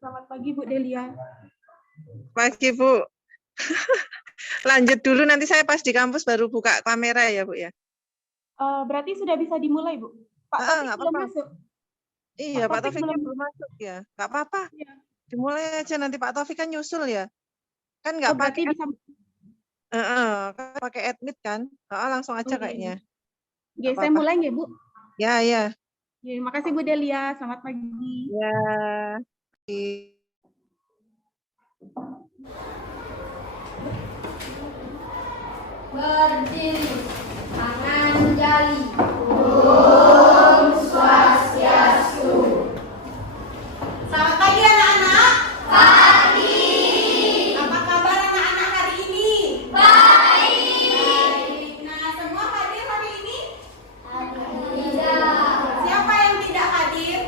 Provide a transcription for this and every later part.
Selamat pagi Bu Delia. Pagi Bu. Lanjut dulu, nanti saya pas di kampus baru buka kamera ya Bu ya. Berarti sudah bisa dimulai Bu? Pak Taufik belum masuk? Iya, Pak Taufik belum masuk ya. Nggak apa-apa. Ya. Dimulai aja, nanti Pak Taufik kan nyusul ya. Kan nggak pakai bisa kan pakai admit kan. Langsung aja kayaknya. Ya, saya mulai ya Bu? Ya, ya. Ya, makasih Bu Delia. Selamat pagi. Ya. Berdiri, tangan jali. Om Swastiastu. Selamat pagi anak-anak. Pagi. Apa kabar anak-anak hari ini? Baik. Nah, semua hadir hari ini? Tidak. Siapa yang tidak hadir?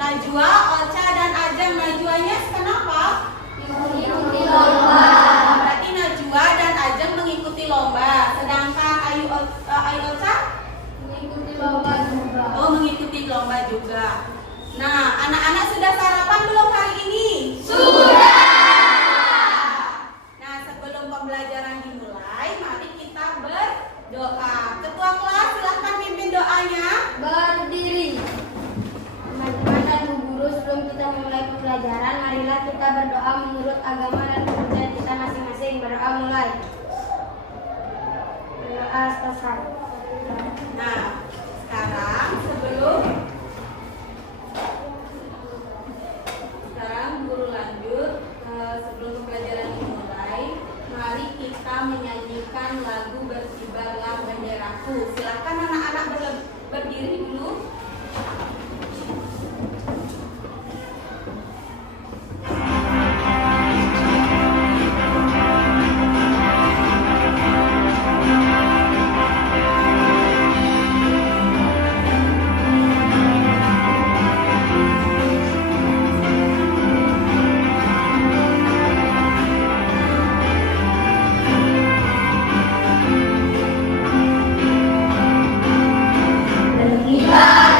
Najwa, Ocha, dan Ajeng. Najwanya kenapa? Mengikuti lomba. Berarti Najwa dan Ajeng mengikuti lomba. Sedangkan Ayu Ocha mengikuti lomba juga. Oh, mengikuti lomba juga. Nah, anak-anak sudah sarapan belum hari ini? Sudah. Nah, sebelum pembelajaran dimulai, mari kita berdoa. Ketua kelas, silahkan pimpin doanya. Berdiri. Teman-teman dan Bu Guru, sebelum kita memulai pembelajaran, marilah kita berdoa menurut agama dan kepercayaan kita masing-masing. Berdoa mulai. Berdoa selesai. Nah, sekarang Guru lanjut. Sebelum pembelajaran dimulai, mari kita menyanyikan lagu Berkibarlah Benderaku. Silakan anak-anak berdiri dulu. Berkibar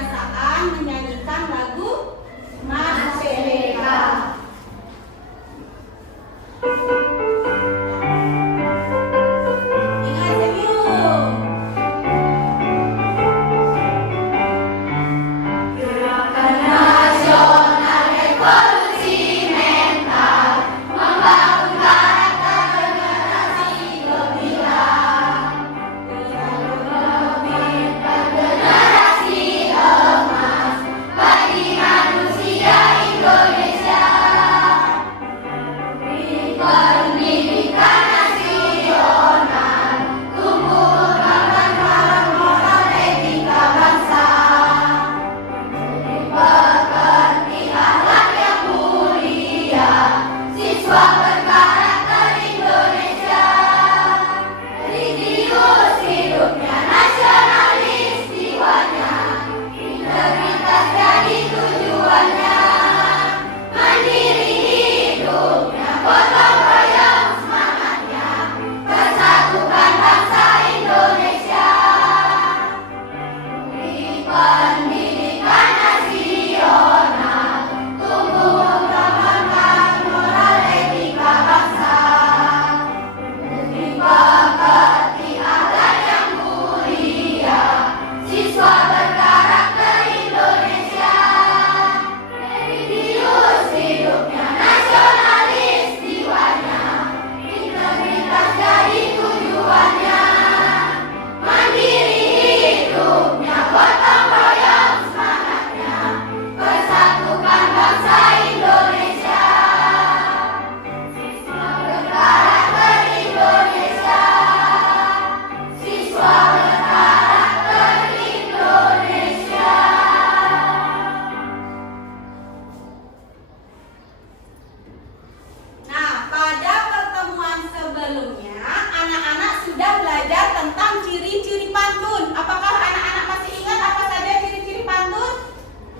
kebiasaan menyanyikan lagu Merdeka. Ingat senyum. Gerakan Nasional Revolusi Mental membangun karakter generasi gemilang. Generasi emas bagi manusia Indonesia. Pendidikan nasional tumbuh kembangkan moral etika bangsa. Dipekerti akhlak yang mulia, siswa berkarakter Indonesia. Religius hidupnya, nasionalis jiwanya, integritas jadi tujuannya. Mandiri hidupnya, gotong royong semangatnya, persatukan bangsa Indonesia. Di pendidikan nasional tumbuh kembangkan moral etika bangsa. Dipekerti akhlak yang mulia, siswa berkarakter Indonesia. Religius hidupnya, nasionalis jiwanya, integritas jadi tujuannya. Mandiri hidupnya, gotong royong semangatnya, persatukan bangsa Indonesia. Siswa berkarakter Indonesia, siswa berkarakter Indonesia. Nah, pada pertemuan sebelumnya, anak-anak sudah belajar tentang ciri-ciri pantun. Apakah anak-anak masih ingat apa saja ciri-ciri pantun?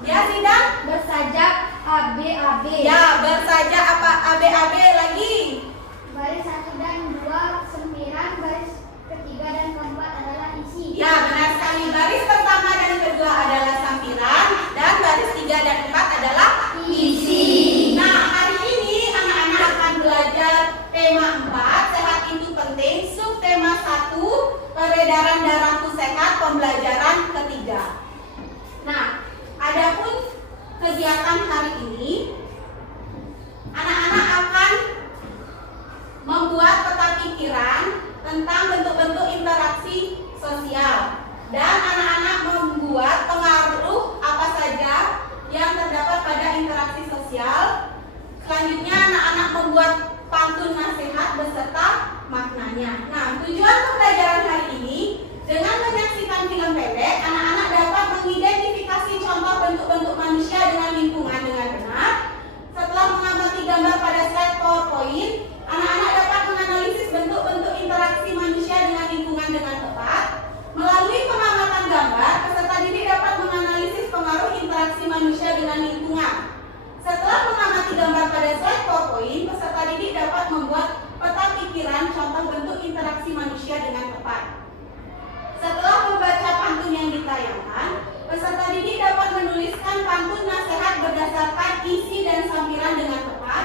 Ya, Sidang? Bersajak AB. Ya, bersaja apa AB lagi? Baris 1 dan 2 sempiran, baris ketiga dan keempat adalah isi. Ya, benar sekali. Baris pertama dan kedua adalah sampiran, dan baris 3 dan 4 adalah isi. Nah, hari ini anak-anak akan belajar tema 4, sehat itu penting, subtema 1, peredaran darahku sehat, pembelajaran ketiga. Nah, adapun kegiatan hari ini, anak-anak akan membuat peta pikiran tentang bentuk-bentuk interaksi sosial, dan anak-anak membuat pengaruh apa saja yang terdapat pada interaksi sosial. Selanjutnya anak-anak membuat pantun nasihat beserta maknanya. Nah, tujuan pembelajaran hari ini, dengan menyaksikan film pendek, anak-anak dapat mengidentifikasi contoh bentuk-bentuk manusia dengan lingkungan dengan benar. Setelah mengamati gambar pada slide PowerPoint, anak-anak dapat menganalisis bentuk-bentuk interaksi manusia dengan lingkungan dengan tepat. Melalui pengamatan gambar, peserta didik dapat menganalisis pengaruh interaksi manusia dengan lingkungan. Setelah mengamati gambar pada slide PowerPoint, peserta didik dapat membuat peta pikiran contoh bentuk interaksi manusia dengan tepat. Setelah membaca pantun yang ditayangkan, peserta didik dapat menuliskan pantun nasihat berdasarkan isi dan sampiran dengan tepat.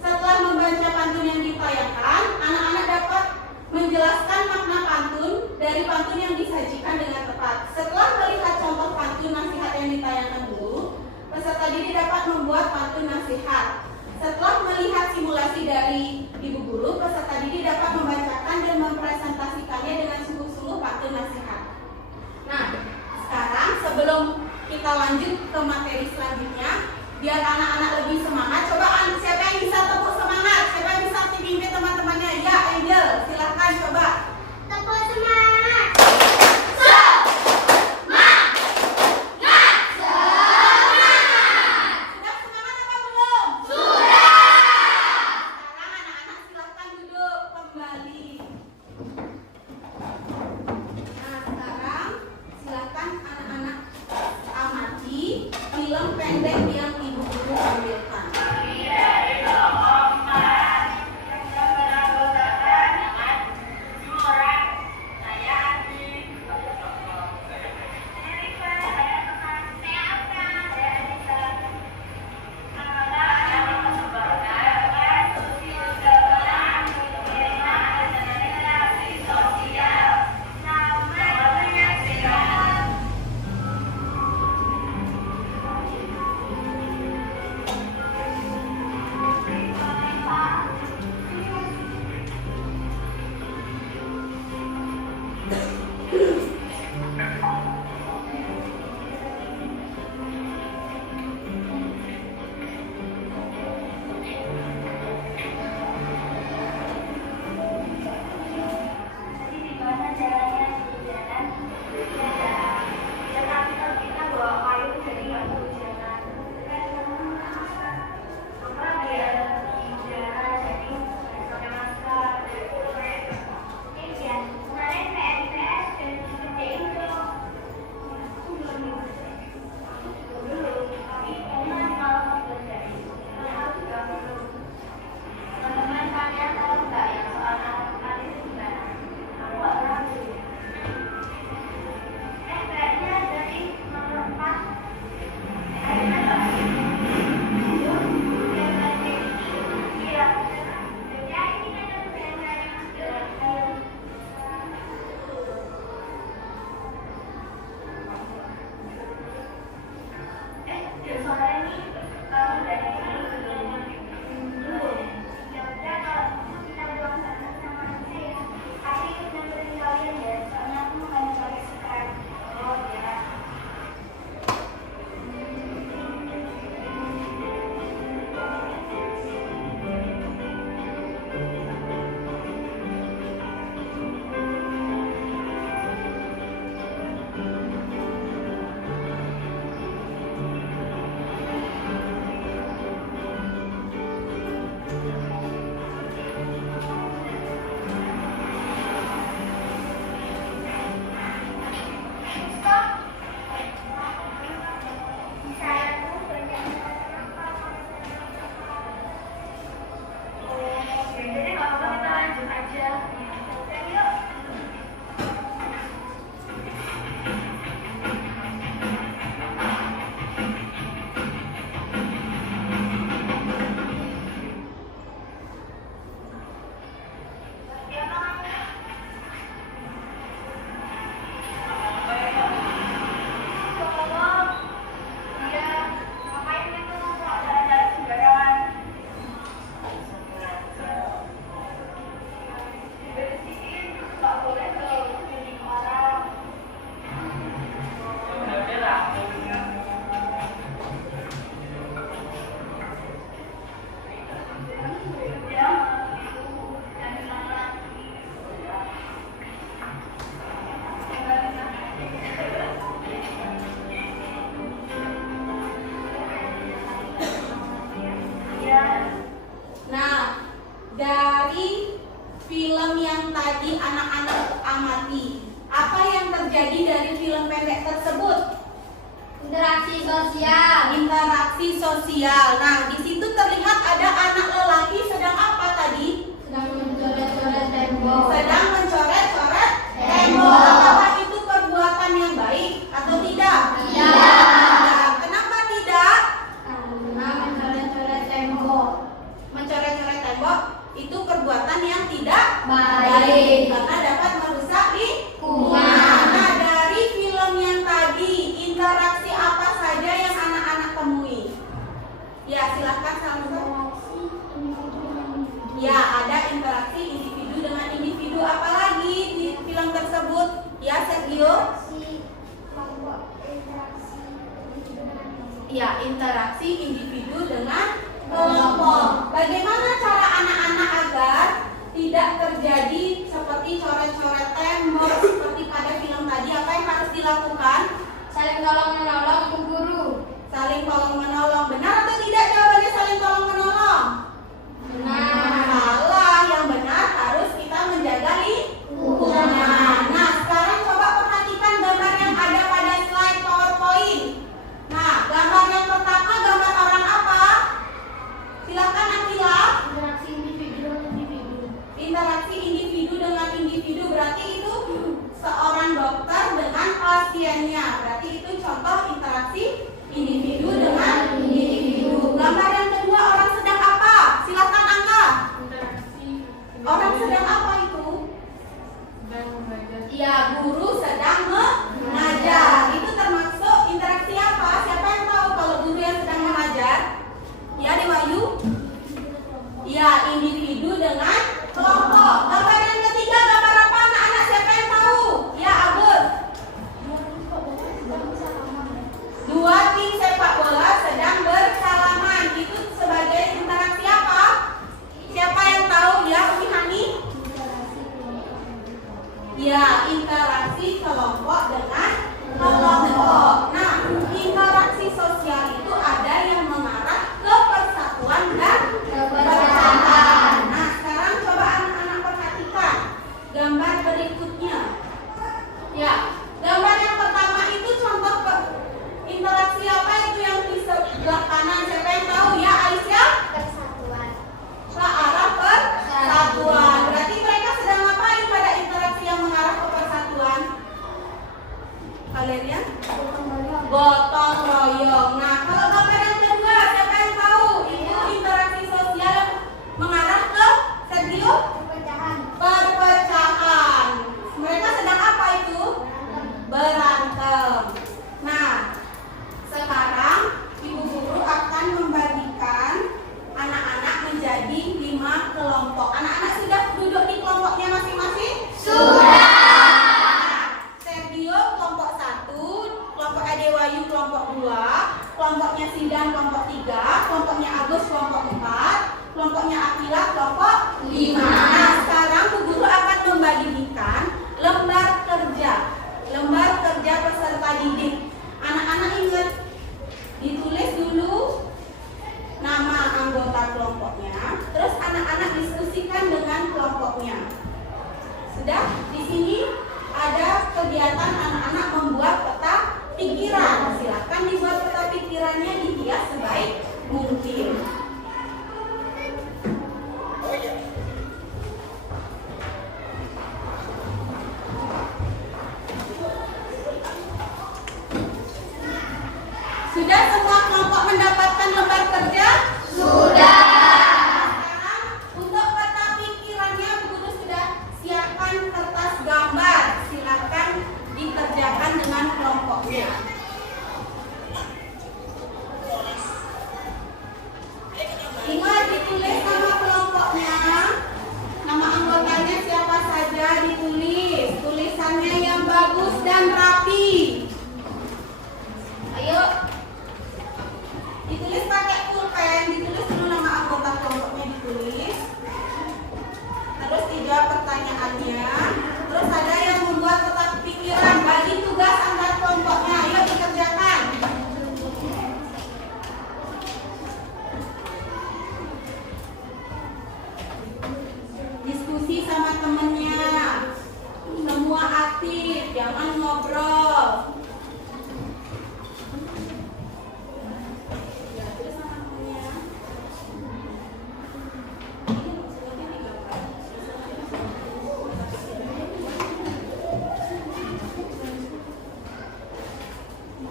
Setelah membaca pantun yang ditayangkan, anak-anak dapat menjelaskan makna pantun dari pantun yang disajikan dengan tepat. Setelah melihat contoh pantun nasihat yang ditayangkan dulu, peserta didik dapat membuat pantun nasihat. Setelah melihat simulasi dari ibu guru, peserta didik dapat membacakan dan mempresentasikannya dengan sungguh-sungguh pantun nasihat. Nah, sekarang sebelum kita lanjut ke materi selanjutnya, biar anak-anak lebih semangat, coba siapa yang bisa tepuk semangat? Siapa yang bisa pimpin teman-temannya? Ya, Angel, silahkan coba. Tepuk semangat. Sudah semangat apa belum? Sudah. Sekarang anak-anak silahkan duduk kembali. Nah, sekarang silahkan anak-anak amati film pendek yang ibu guru tampilkan. Interaksi sosial. Interaksi sosial. Nah, di situ terlihat ada anak lelaki sedang apa tadi? Sedang mencoret-coret tembok. Sedang mencoret-coret tembok. Apakah itu perbuatan yang baik atau tidak? Tidak. Nah, kenapa tidak? Karena mencoret-coret tembok. Mencoret-coret tembok itu perbuatan yang tidak Baik. karena dapat merusak Lingkungan. Nah, dari film yang tadi, interaksi apa saja yang anak-anak temui? Ya, silakan Salsa. Ya, ada interaksi individu dengan individu. Apalagi di film tersebut? Ya, Sergio. Ya, interaksi individu dengan kelompok. Bagaimana cara anak-anak agar tidak terjadi seperti coret-coret tembok seperti pada film tadi? Apa yang harus dilakukan? Saling tolong menolong Bu Guru. Saling tolong menolong. Benar atau tidak jawabannya saling tolong menolong? Benar. Salah. Yang benar harus kita menjaga lingkungan. Nah, sekarang coba perhatikan gambar yang ada pada slide PowerPoint. Nah, gambar yang pertama gambar orang apa? Silakan Akila. Interaksi individu dengan individu. Interaksi individu dengan individu berarti itu seorang dokter dengan pasiennya. Berarti itu contoh interaksi individu dengan individu. Gambar yang kedua orang sedang apa? Silakan Angga. Orang sedang apa itu? Ya, guru sedang mengajar. Itu termasuk interaksi apa? Siapa yang tahu kalau guru yang sedang mengajar? Ya, Dewayu. Ya, individu dengan kelompok. Gambar yang ketiga gambar apa anak-anak? Siapa yang tahu? Ya, Agus. Dua tim sepak bola sedang bersalaman. Itu sebagai interaksi apa? Siapa yang tahu? Ya, Umi Hani. Ya, interaksi kelompok dengan kelompok. Nah, interaksi sosial itu ada yang mengarah ke persatuan dan kebersamaan. Nah, sekarang coba anak-anak perhatikan gambar berikutnya. Ya, gambar yang pertama itu contoh interaksi apa itu yang di sebelah kanan? Siapa yang tahu? Ya, Aisyah. Persatuan. Ke arah persatuan. Berarti mereka sedang ngapain pada interaksi yang mengarah ke persatuan? Kalian? Gotong royong. Nah, kalau gambar yang kedua, siapa yang tahu? Itu interaksi sosial mengarah ke Sergio? Perpecahan. Perpecahan. Mereka sedang apa itu? Berantem. Nah, sekarang Ibu Guru akan membagikan anak-anak menjadi 5 kelompok. Anak-anak sudah duduk di kelompoknya masing-masing? Sudah. Sergio kelompok 1, kelompok Adewayu kelompok 2, kelompoknya Sindan kelompok 3, kelompoknya Agus kelompok 4, kelompoknya Akila kelompok 5. Nah, sekarang Bu Guru akan membagikan lembar kerja. Lembar kerja peserta didik. Anak-anak ingat, ditulis dulu nama anggota kelompoknya, terus anak-anak diskusikan dengan kelompoknya. Sudah? Di sini ada kegiatan anak-anak membuat peta pikiran. Silakan dibuat peta pikirannya, dihias sebaik mungkin. Sudah semua kelompok mendapatkan lembar kerja? Sudah. Sekarang untuk peta pikirannya Bu Guru sudah siapkan kertas gambar. Silakan dikerjakan dengan kelompoknya. Ingat ditulis nama kelompoknya, nama anggotanya siapa saja ditulis. Tulisannya yang bagus dan rapi. Ayo, ditulis pakai pulpen, ditulis dulu nama Ayo,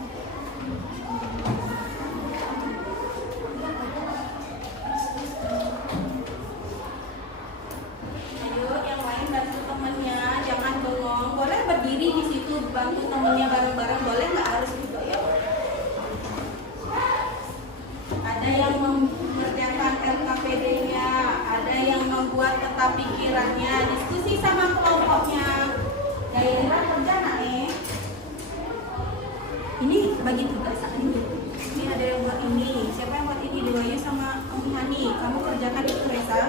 yang lain bantu temennya, jangan bengong. Boleh berdiri di situ bantu temennya bareng-bareng, boleh nggak harus gitu ya? Ada yang mengerjakan LKPD-nya, ada yang membuat peta pikirannya, diskusi sama kelompoknya. Daerah kerja nak ini bagi tugas ini. Ini ada yang buat ini. Siapa yang buat ini? Dewayu sama Om Hani. Kamu kerjakan itu, Reza.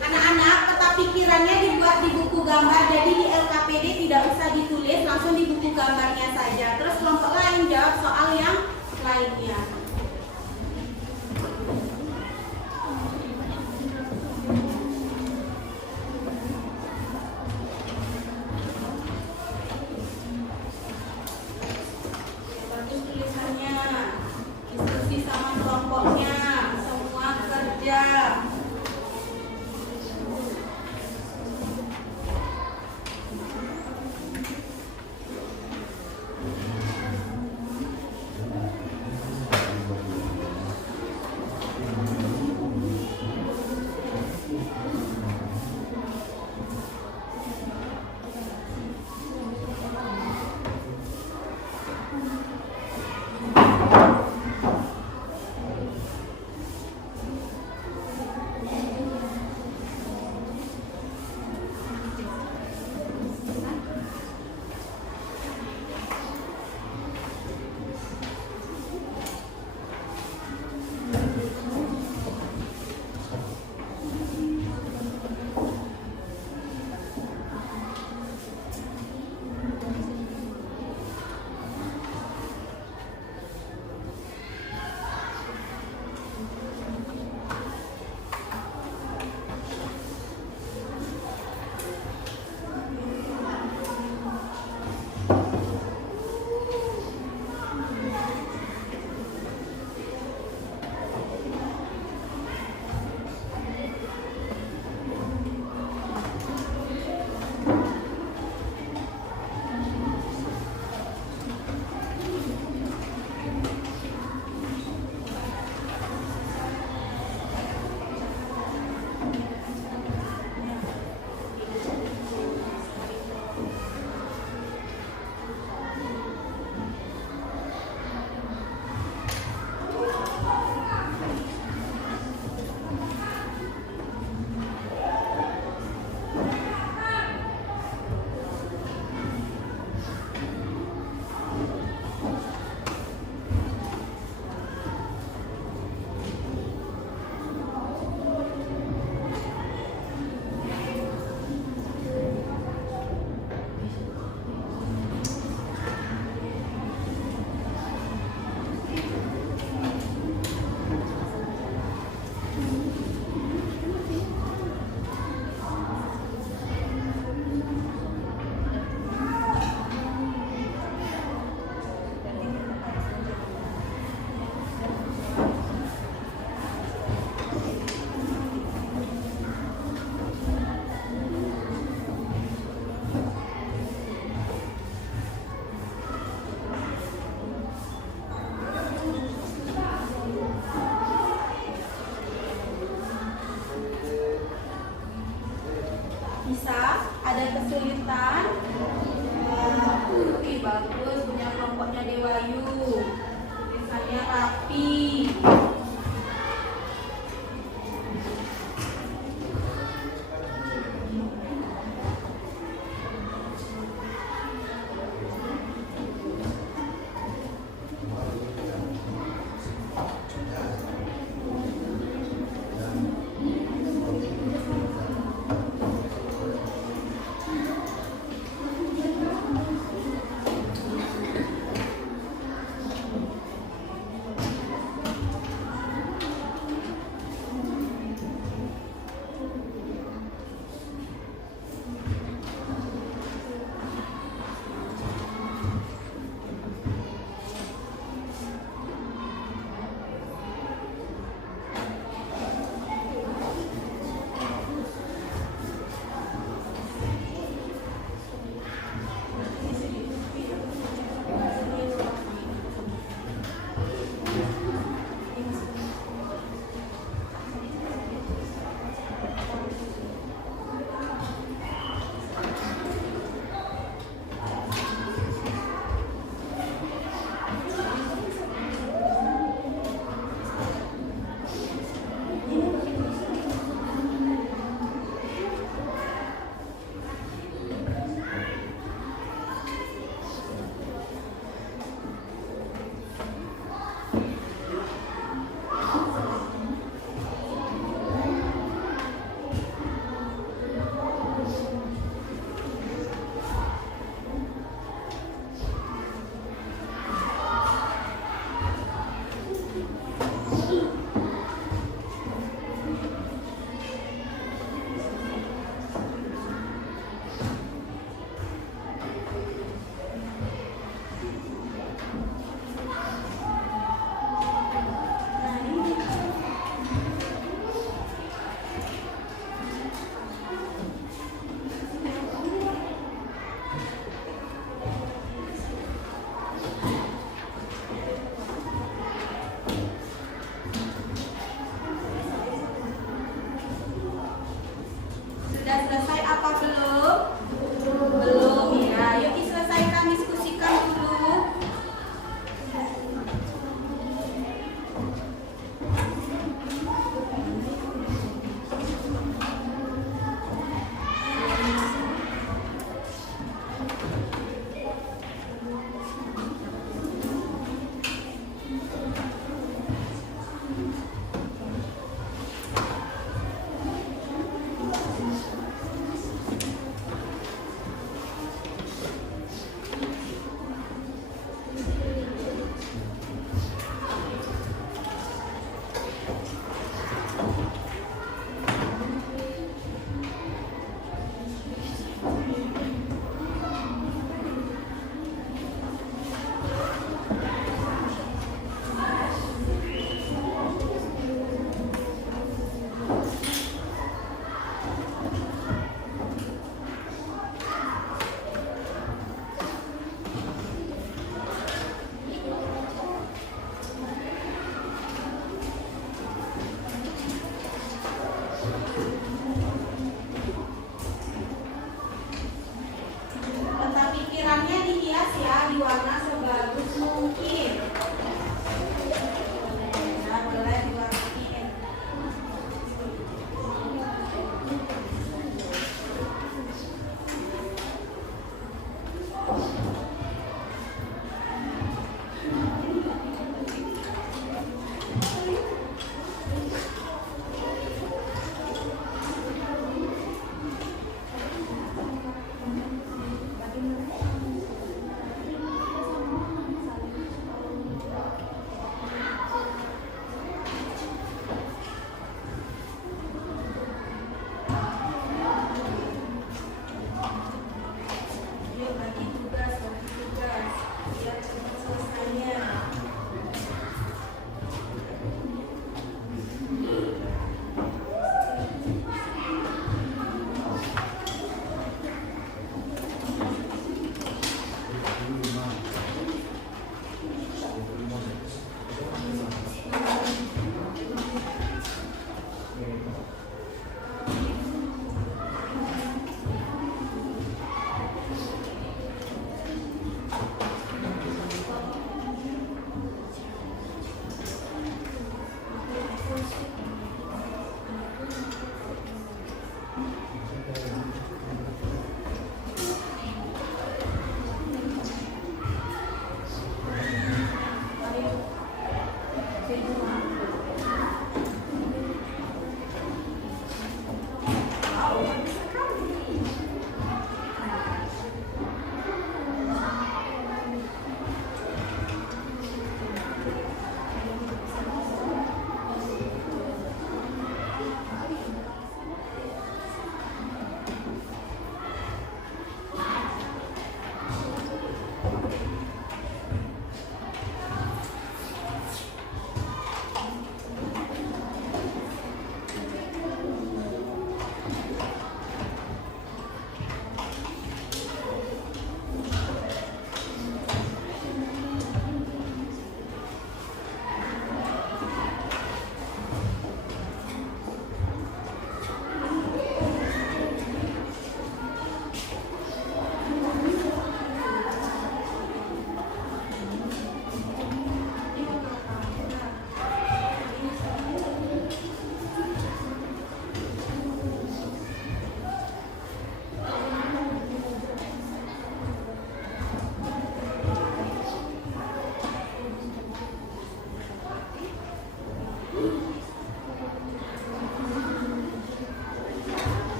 Anak-anak, peta pikirannya dibuat di buku gambar, jadi di LKPD tidak usah ditulis, langsung di buku gambarnya saja. Terus kelompok lain jawab soal yang lainnya. Bagus tulisannya, diskusi sama kelompoknya, semua kerja. bisa, ada kesulitan. Oke, bagus, punya kelompoknya Dewayu. Tulisannya rapi.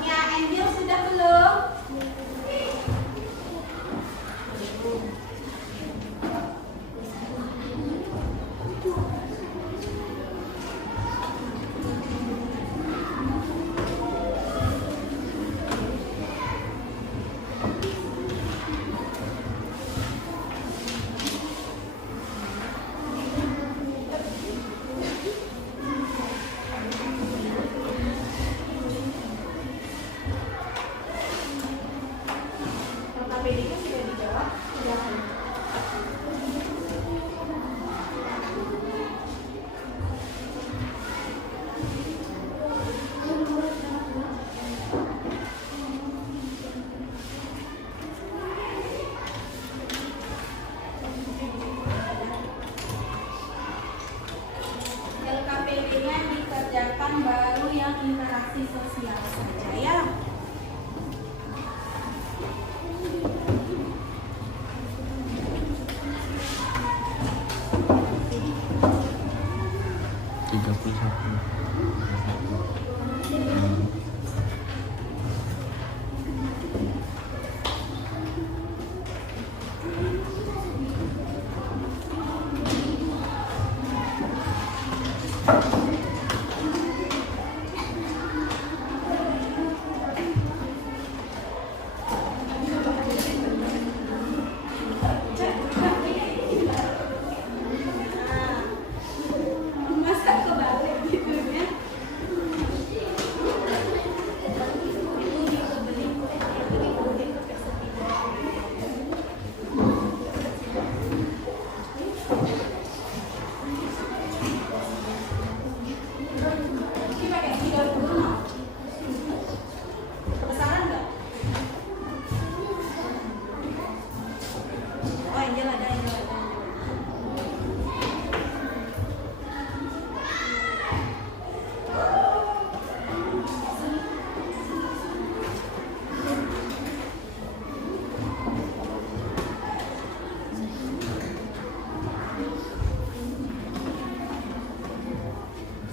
Soalnya Angel sudah belum? KPD-nya sudah dijawab? Silakan. LKPD-nya dikerjakan baru yang interaksi sosial saja ya. Masa kebalik gitu ya? Ini pakai tiga dulu, no? Pesanan nggak? Oh, Angel ada.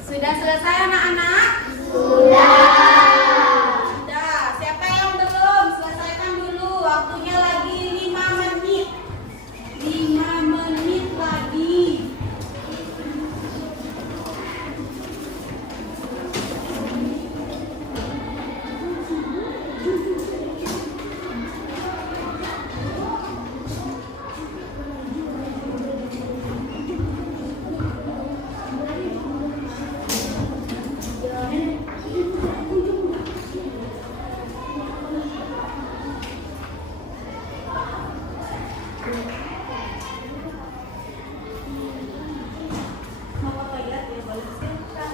Sudah selesai anak-anak? Sudah. Siapa yang belum? Selesaikan dulu. Waktunya lagi 5 menit. 5 menit lagi. Mau ke toilet ya, boleh silakan.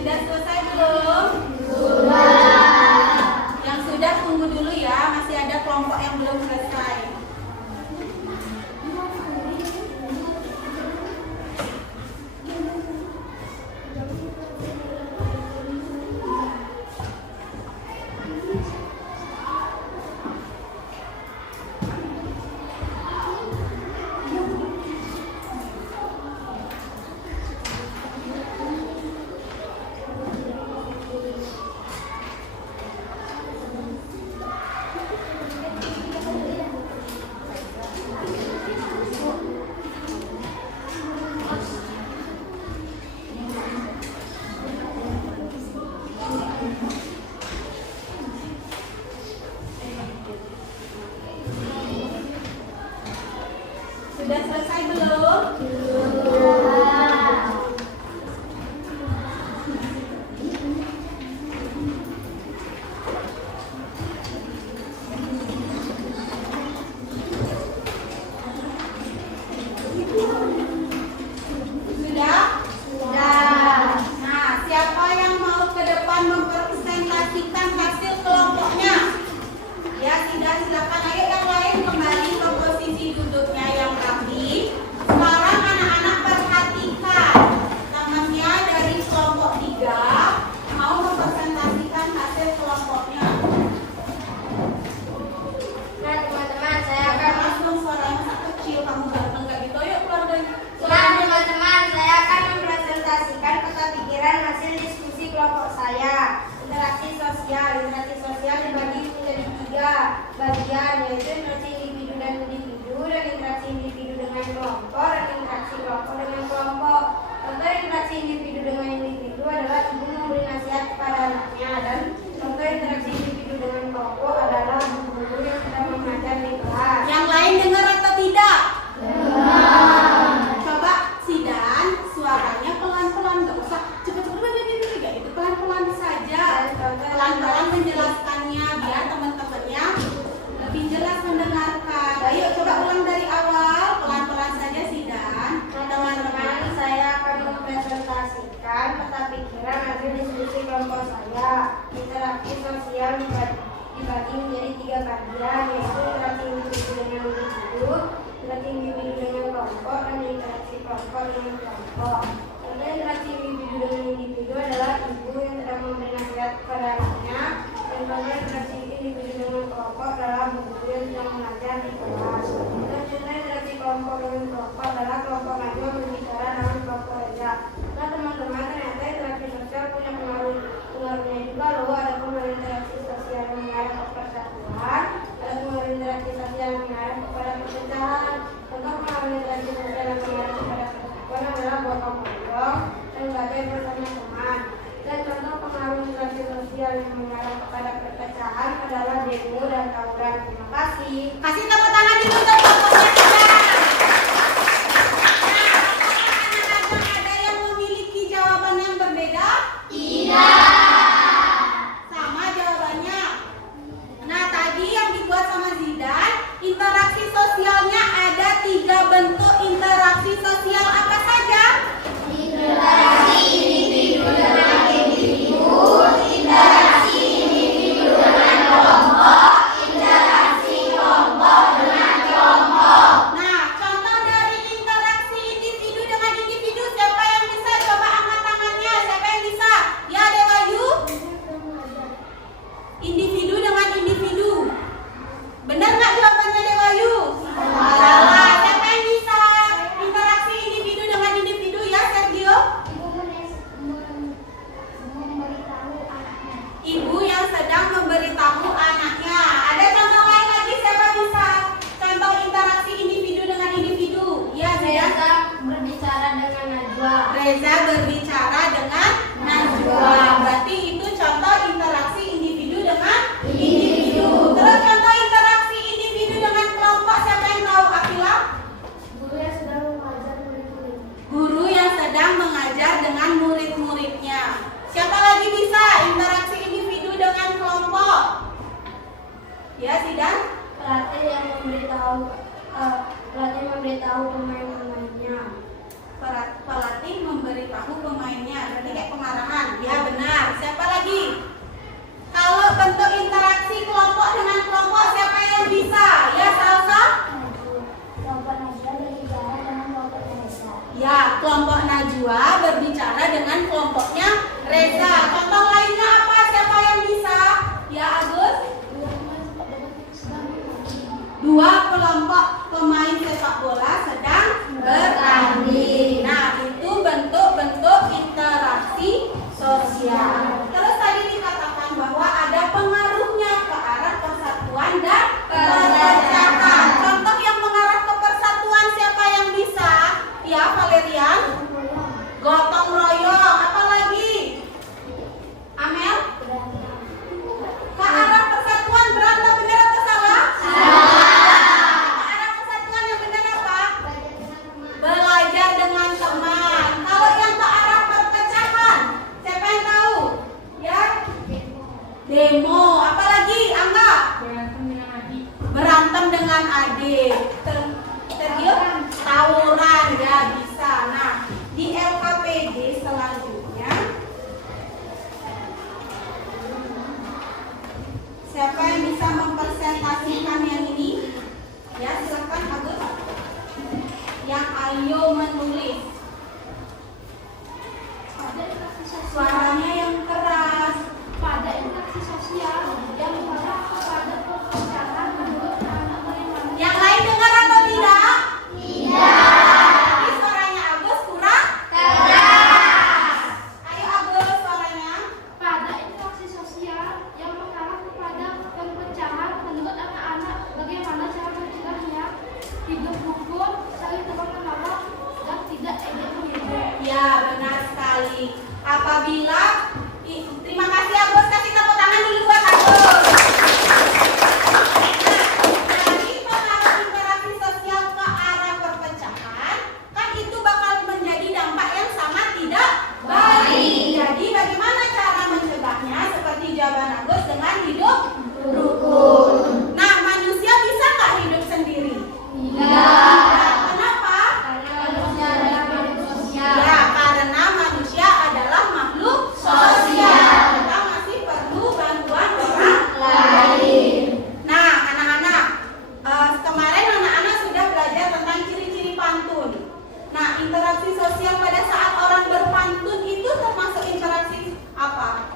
Sudah selesai belum? Yang sudah tunggu dulu ya, masih ada kelompok yang belum selesai. Sudah selesai belum? kelompok dan interaksi kelompok dengan kelompok. Contoh interaksi individu dengan individu adalah ibu memberi nasihat kepada anaknya, dan contoh interaksi individu dengan kelompok adalah guru yang sedang mengajar di kelas. Yang lain dengar atau tidak? Coba Sidan, suaranya pelan-pelan, nggak usah cepet-cepet kayak itu, pelan-pelan saja. Pelan-pelan menjelaskannya biar teman-temannya lebih jelas mendengarkan. Ayo coba ulang dari awal, pelan-pelan saja Sidan. Teman-teman, saya akan mempresentasikan peta pikiran hasil diskusi kelompok saya. Interaksi sosial dibagi menjadi 3 bagian, yaitu interaksi individu dengan individu, interaksi individu dengan kelompok, dan interaksi kelompok dengan kelompok. Contoh interaksi individu dengan individu adalah ibu yang sedang memberi nasihat kepada anaknya, dan contoh interaksi individu dengan kelompok adalah guru yang sedang mengajar di kelas. Dan contoh interaksi kelompok dengan kelompok adalah kelompok Najwa berbicara dengan kelompok Reza. Nah teman-teman, ternyata interaksi sosial punya pengaruhnya juga loh. Ada pengaruh interaksi sosial yang mengarah ke persatuan, ada pengaruh interaksi sosial yang mengarah kepada perpecahan. Contoh pengaruh interaksi sosial yang mengarah kepada persatuan adalah gotong royong dan gadai bersama teman. Dan contoh pengaruh interaksi sosial yang mengarah kepada perpecahan adalah demo dan tawuran. Terima kasih. Kasih tepuk tangan dulu untuk kelompoknya Sidan. Ada yang memiliki jawaban yang berbeda? Sama jawabannya. Nah, tadi yang dibuat sama Zidan, interaksi sosialnya ada 3 bentuk interaksi sosial apa saja? Interaksi individu dengan individu, interaksi individu dengan kelompok, interaksi kelompok dengan kelompok. Nah, contoh dari interaksi individu dengan individu, siapa yang bisa? Coba angkat tangannya. Siapa yang bisa? Ya, Dewayu. Individu dengan individu. Benar nggak jawabannya Dewayu? Salah. Siapa yang bisa? Interaksi individu dengan individu, ya Sergio? Memberitahu anaknya. Ibu yang sedang memberitahu anaknya. Ada contoh lain lagi, siapa bisa? Contoh interaksi individu dengan individu. Ya, Zidan. Reza berbicara dengan Najwa. Reza berbicara dengan Najwa. Berarti itu contoh interaksi individu dengan individu. Terus contoh interaksi individu dengan kelompok, siapa yang tahu? Akila? Guru yang sedang mengajar murid-murid. Guru yang sedang mengajar dengan murid-muridnya. Siapa lagi bisa interaksi individu dengan kelompok? Ya, Zidan? Pelatih yang memberitahu pemain-pemainnya. Pelatih memberitahu pemainnya. Berarti kayak pengarahan. Ya, benar. Siapa lagi? Kalau bentuk interaksi kelompok dengan kelompok, siapa yang bisa? Ya, Salsa? Kelompok Najwa berbicara dengan kelompok Reza. Ya, kelompok Najwa berbicara dengan kelompoknya Reza. Contoh lainnya apa? Siapa yang bisa? Ya, Agus? 2 kelompok pemain sepak bola sedang bertanding. Nah, itu bentuk-bentuk interaksi sosial. Terus tadi dikatakan bahwa ada pengaruhnya ke arah persatuan dan perpecahan. Contoh yang mengarah ke persatuan, siapa yang bisa? Ya, Valerian? Gotong royong. Apa lagi? Amel? Ke arah persatuan berantem, benar atau salah? Ke arah persatuan yang benar apa? Belajar dengan teman. Kalau yang ke arah perpecahan, siapa yang tahu? Ya? Demo. Apa lagi? Angga? Berantem dengan adik. Sergio? Tawuran. Ya, bisa. Nah, di LKPD selanjutnya, siapa yang bisa mempresentasikan yang ini? Ya, silakan Agus. Yang ayo menulis. Suaranya yang keras. Pada interaksi sosial yang mengarah kepada perpecahan menurut anak mereka. Yang lain dengar atau tidak? Tidak. Ini suaranya Agus kurang keras. Ayo Agus, suaranya. Pada interaksi sosial yang mengarah kepada perpecahan menurut anak-anak, bagaimana cara mencegahnya? Hidup rukun, saling tolong Apabila terima kasih Agus, kasih tepuk tangan dulu buat Agus. Jadi pengaruh interaksi sosial ke arah perpecahan, kan itu bakal menjadi dampak yang sangat tidak baik. Jadi bagaimana cara mencegahnya? Seperti jawaban Agus, dengan hidup rukun. Nah, manusia bisa nggak hidup sendiri? Tidak. Kenapa? Ya, karena manusia adalah makhluk sosial. Kita masih perlu bantuan orang lain. Nah, anak-anak, kemarin anak-anak sudah belajar tentang ciri-ciri pantun. Nah, interaksi sosial pada saat orang berpantun itu termasuk interaksi apa?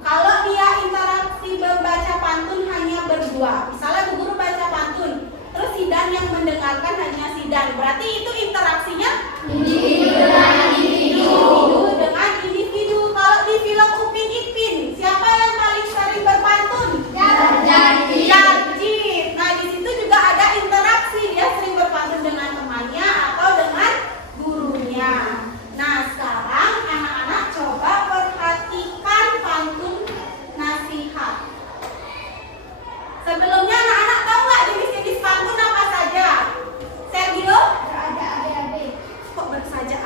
Kalau dia interaksi membaca pantun hanya berdua, misalnya Bu Guru baca pantun, terus Sidan yang mendengarkan hanya Sidan, berarti itu interaksinya individu dengan individu. Kalau di film Upin Ipin, siapa yang paling sering berpantun? Jarjit. Nah, di situ juga ada interaksi, dia sering berpantun dengan temannya atau dengan gurunya. Nah, sekarang anak-anak coba perhatikan pantun nasihat. Sebelumnya anak-anak tahu nggak jenis-jenis pantun apa saja? Sergio? Ada adik-adik. Kok baru saja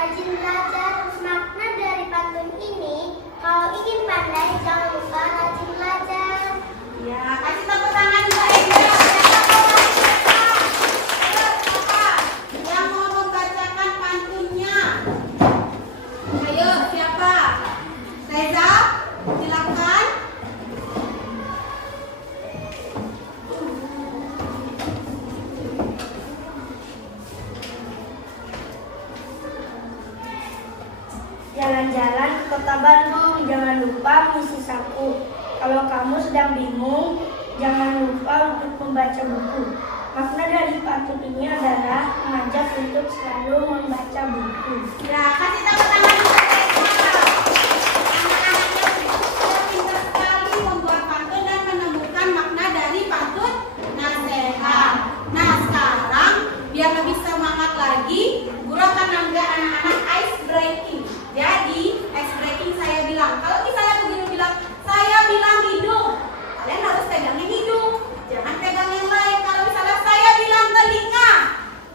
rajin belajar. Makna dari pantun ini, kalau ingin pandai jangan lupa rajin belajar. Ya, kasih tepuk tangan Mbak Ega. Siapa yang mau membacakan pantunnya? Ayo, siapa? Reza, silakan. Jalan-jalan ke kota Bandung, jangan lupa mengisi saku. Kalau kamu sedang bingung, jangan lupa untuk membaca buku. Makna dari pantun ini adalah mengajak untuk selalu membaca buku. Ya, kasih tepuk tangan Mbak Ega. Anak-anaknya sudah pintar sekali membuat pantun dan menemukan makna dari pantun nasihat. Nah, sekarang biar lebih semangat lagi, guru akan mengajak anak-anak ice breaking. Jadi, ice breaking saya bilang, kalau misalnya guru bilang, saya bilang hidung, kalian harus pegangin hidung, jangan pegang yang lain. Kalau misalnya saya bilang telinga,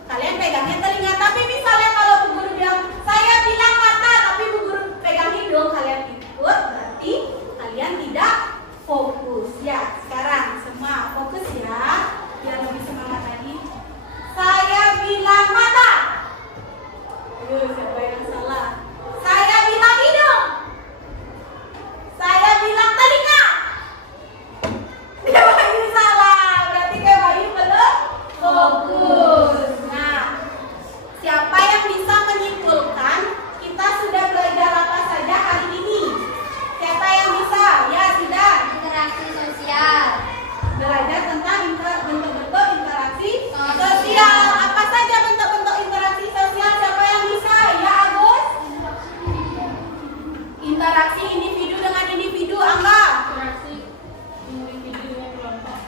kalian pegangnya telinga. Tapi misalnya kalau bu guru bilang, saya bilang mata, tapi bu guru pegang hidung, kalian ikut, berarti kalian tidak fokus. Ya, sekarang semua fokus ya, biar lebih semangat lagi. Saya bilang mata. Aduh, siapa yang salah? Saya bilang hidung. Saya bilang telinga. Siapa yang salah? Berarti kayak Bayu belum fokus. Nah, siapa yang bisa menyimpulkan kita sudah belajar apa saja hari ini? Siapa yang bisa? Ya, sudah. Interaksi sosial. Belajar tentang bentuk-bentuk interaksi sosial. Apa saja bentuk-bentuk interaksi sosial? Siapa yang bisa? Ya, Agus. Interaksi individu dengan individu, Angga.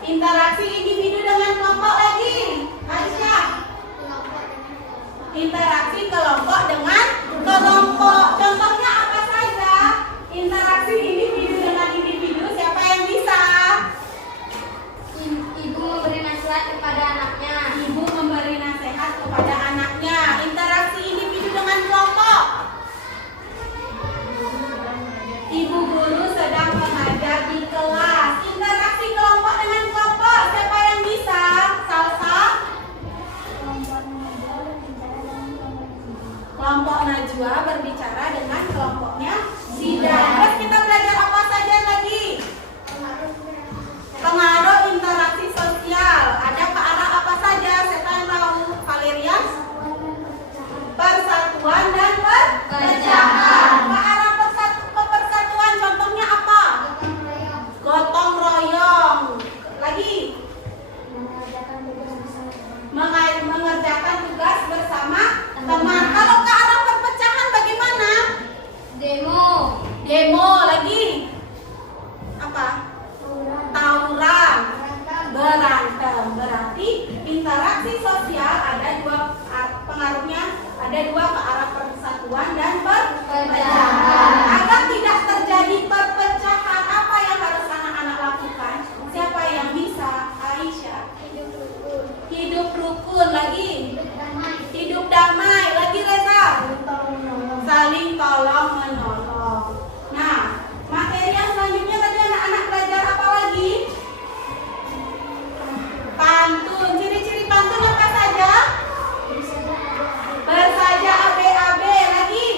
Interaksi individu dengan kelompok lagi, Aisyah. Interaksi kelompok dengan kelompok. Contohnya apa saja? Interaksi individu dengan individu. Siapa yang bisa? Ibu memberi nasihat kepada anaknya. Ibu memberi nasihat kepada anaknya. Interaksi individu dengan kelompok. Ibu guru sedang mengajar di kelas. Interaksi kelompok dengan kelompok. Siapa yang bisa? Salsa. Kelompok Najwa berbicara dengan kelompoknya Sida. Terus kita belajar apa saja lagi? Pengaruh interaksi sosial. Ada ke arah apa saja? Siapa yang tahu? Valerian? Persatuan dan perpecahan. Ke arah persatuan contohnya apa? Gotong royong. Lagi? Mengerjakan tugas bersama teman. Kalau ke arah perpecahan bagaimana? Demo. Demo. Lagi? Apa? Tawuran. Berantem. Berarti interaksi sosial ada dua pengaruhnya, ada dua ke arah persatuan dan perpecahan. Agar tidak terjadi perpecahan, apa yang harus anak-anak lakukan? Siapa yang bisa? Aisyah. Hidup rukun. Lagi? Hidup damai. Lagi Reza? Saling tolong menolong. Nah, materi yang selanjutnya tadi anak-anak belajar apa lagi? Pantun. Ciri-ciri pantun apa saja? Bersaja AB-AB. Lagi?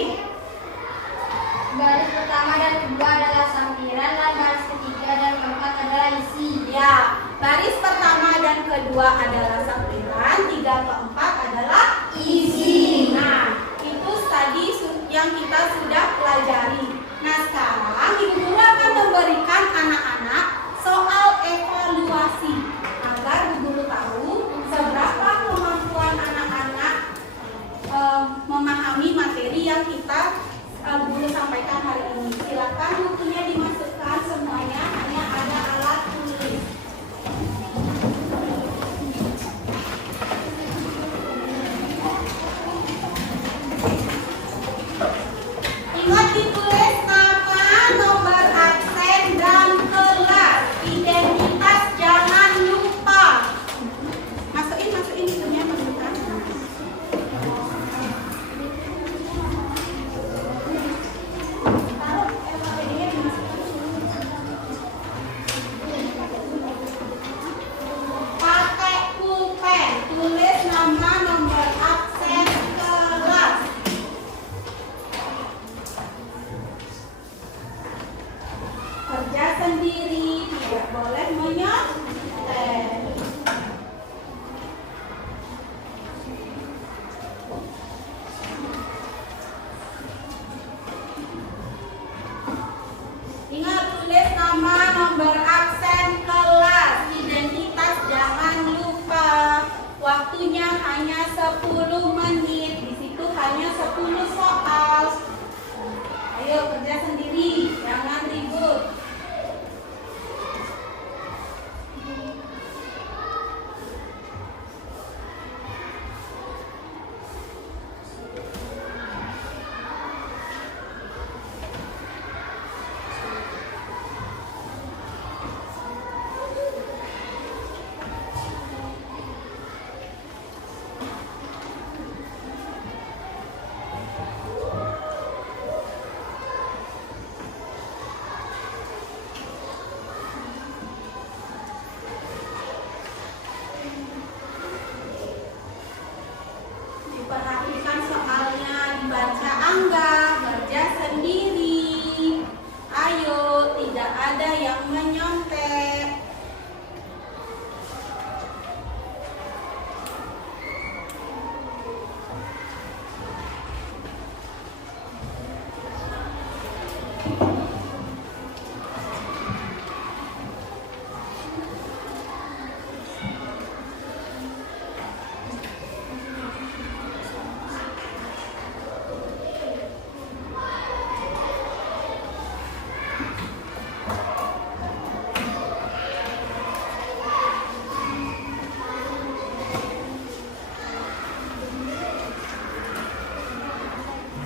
Baris pertama dan kedua adalah sampiran, dan baris ketiga dan keempat adalah isi. Ya, baris pertama dan kedua adalah sampiran, tiga keempat adalah isi. Nah, itu tadi yang kita sudah pelajari. Nah, sekarang ibu guru akan memberikan anak-anak soal evaluasi agar ibu guru tahu seberapa kemampuan anak-anak memahami materi yang kita guru sampaikan hari ini. Silakan bukunya dimasukkan semuanya, hanya ada alat tulis. Ingat ditulis nama, nomor absen, dan kelas. Identitas jangan lupa. Masukin bukunya, masukkan. sendiri, tidak boleh menyontek. Ingat, tulis nama, nomor absen, kelas, identitas, jangan lupa. Waktunya hanya 10 menit. Di situ hanya 10 soal. Ayo kerja sendiri, jangan ribut. Perhatikan soalnya, dibaca angga, kerja sendiri. Ayo, tidak ada yang menyontek.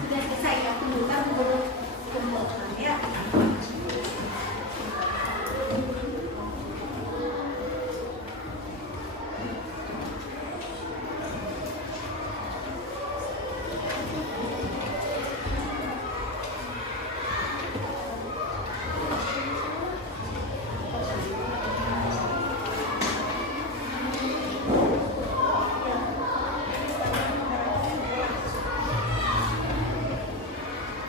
Sudah selesai ya, kita kumpulkan ya.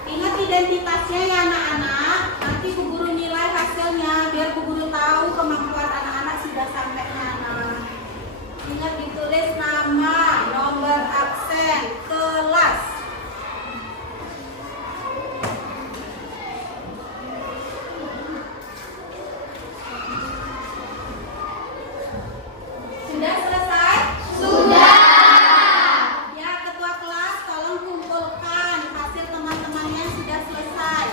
Ingat identitasnya ya anak-anak. Nanti Bu Guru nilai hasilnya biar Bu Guru tahu kemampuan anak-anak sudah sampai mana. Ingat ditulis nama, nomor absen, kelas. Sudah selesai? Sudah. Ya, ketua kelas tolong kumpulkan hasil teman-teman yang sudah selesai.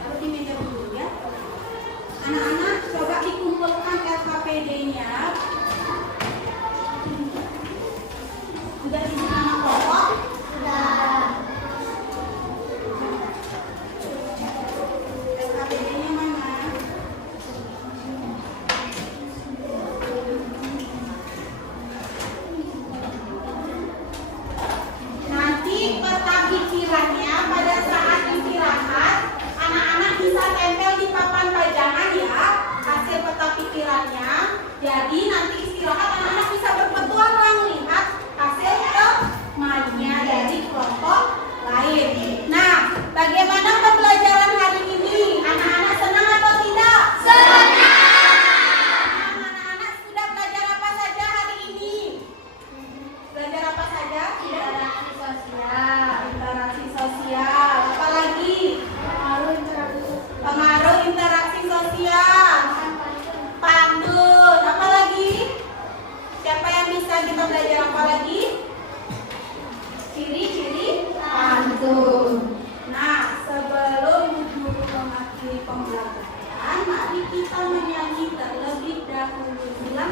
Taruh di meja dulu ya. Anak-anak coba dikumpulkan LKPD-nya. Sudah isi nama kelompok? LKPD-nya mana? Nanti peta pikirannya pada saat istirahat, anak-anak bisa tempel di papan pajangan ya, hasil peta pikirannya. Jadi nanti istirahat anak-anak bisa berpetualang lihat hasil temannya dari kelompok lain. Nah, bagaimana pembelajaran hari ini? Anak-anak senang atau tidak? Senang. Anak-anak sudah belajar apa saja hari ini? Belajar apa saja? Interaksi sosial. Interaksi sosial. Apalagi? Pengaruh interaksi sosial. Pantun. Apalagi? Siapa yang bisa kita belajar apa lagi? Ciri-ciri pantun. Nah, sebelum guru mengakhiri pembelajaran, mari kita menyanyi terlebih dahulu. Bilang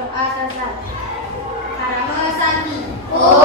berdoa selesai. Karame Santi. Om